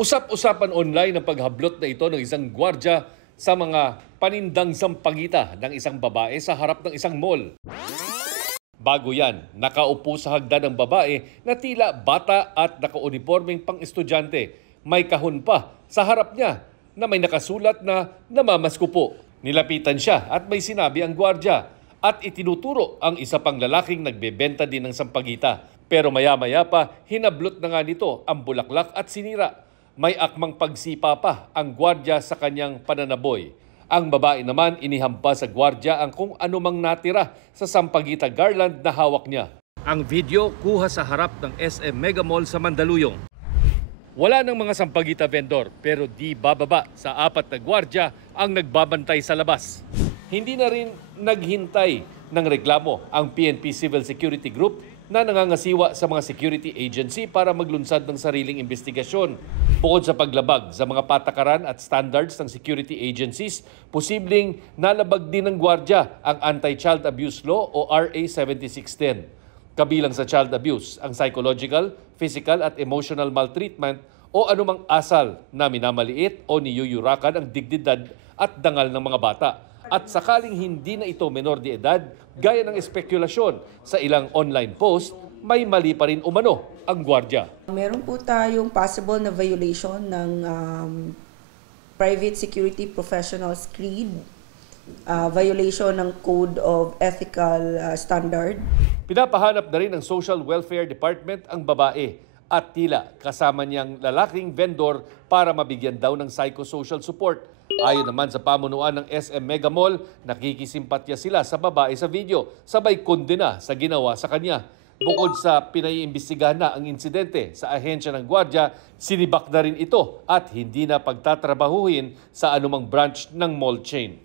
Usap-usapan online ang paghablot na ito ng isang gwardya sa mga panindang sampagita ng isang babae sa harap ng isang mall. Bago yan, nakaupo sa hagdan ng babae na tila bata at nakauniformeng pang-estudyante. May kahon pa sa harap niya na may nakasulat na namamasko po. Nilapitan siya at may sinabi ang gwardya at itinuturo ang isa pang lalaking nagbebenta din ng sampagita. Pero maya-maya pa, hinablot na nga nito ang bulaklak at sinira. May akmang pagsipa pa ang gwardya sa kanyang pananaboy. Ang babae naman inihampas sa gwardya ang kung anumang natira sa sampagita garland na hawak niya. Ang video kuha sa harap ng SM Mega Mall sa Mandaluyong. Wala ng mga sampagita vendor pero di bababa sa 4 na gwardya ang nagbabantay sa labas. Hindi na rin naghintay ng reklamo ang PNP Civil Security Group na nangangasiwa sa mga security agency para maglunsad ng sariling investigasyon. Bukod sa paglabag sa mga patakaran at standards ng security agencies, posibleng nalabag din ng gwardya ang Anti-Child Abuse Law o RA 7610. Kabilang sa child abuse ang psychological, physical at emotional maltreatment o anumang asal na minamaliit o niyuyurakan ang dignidad at dangal ng mga bata. At sakaling hindi na ito menor de edad, gaya ng espekulasyon sa ilang online post, may mali pa rin umano ang gwardya. Meron po tayong possible na violation ng Private Security Professionals Creed, violation ng Code of Ethical Standard. Pinapahanap na rin ng Social Welfare Department ang babae at tila kasama niyang lalaking vendor para mabigyan daw ng psychosocial support. Ayon naman sa pamunuan ng SM Mega Mall, nakikisimpatya sila sa babae sa video, sabay kondena sa ginawa sa kanya. Bukod sa pinaiimbestigahan na ang insidente sa ahensya ng gwardya, sinibak na rin ito at hindi na pagtatrabahuhin sa anumang branch ng mall chain.